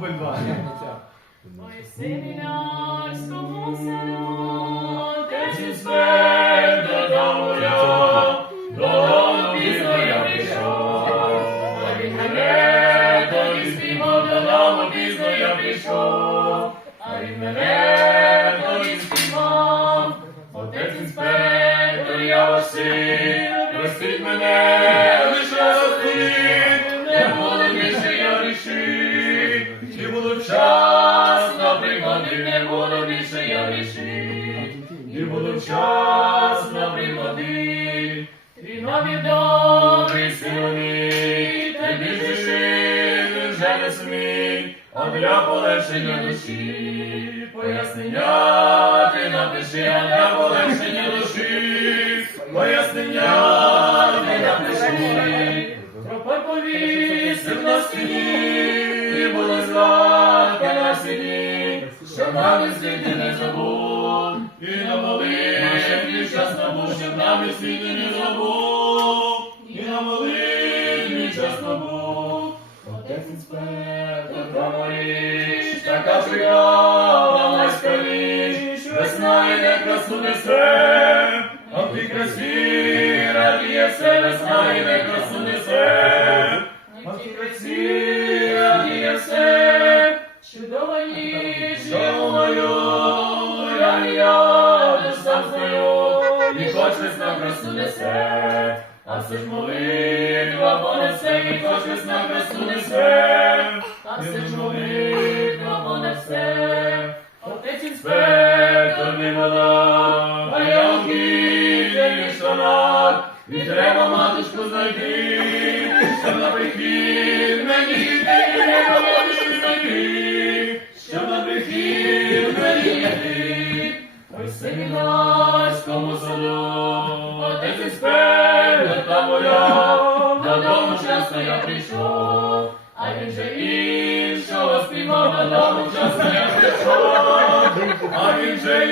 дубль два. Ой, семінарському селу, де Чи смерть додому додому пізно я прийшов. А він мене мене, лише І було вчасно пригодив. Твій номір добрий силовий, ти більше шити вже не смій, а для полегшення душі, пояснення ти напиши, а для полегшення душі, пояснення ти напиши. Тропой повісив на стіні, щоб нами світи не забув, і на молитві час набув, щоб нами світи не забув, і на молитві час набув. Отець інспектор проморіш, така пригава найскоріш, весна йде красу несе, а в тій красі радіє все, весна йде красу несе, а в тій красі радіє все, ніч, я не сам і хоч весна красу несе, а все ж молитва понесе, і хоч весна красу несе, а все ж молитва понесе. Отець інспектор не вода, а я у кілька штанах, і треба матушку знайти, щоб на прихід мені йти, треба матушку знайти, щоб на прихід мені йти. Ой, в семінарському саду, отець інспектор та моя, додому часто я прийшов, а він же іншого спіймав, додому часто я прийшов, а він же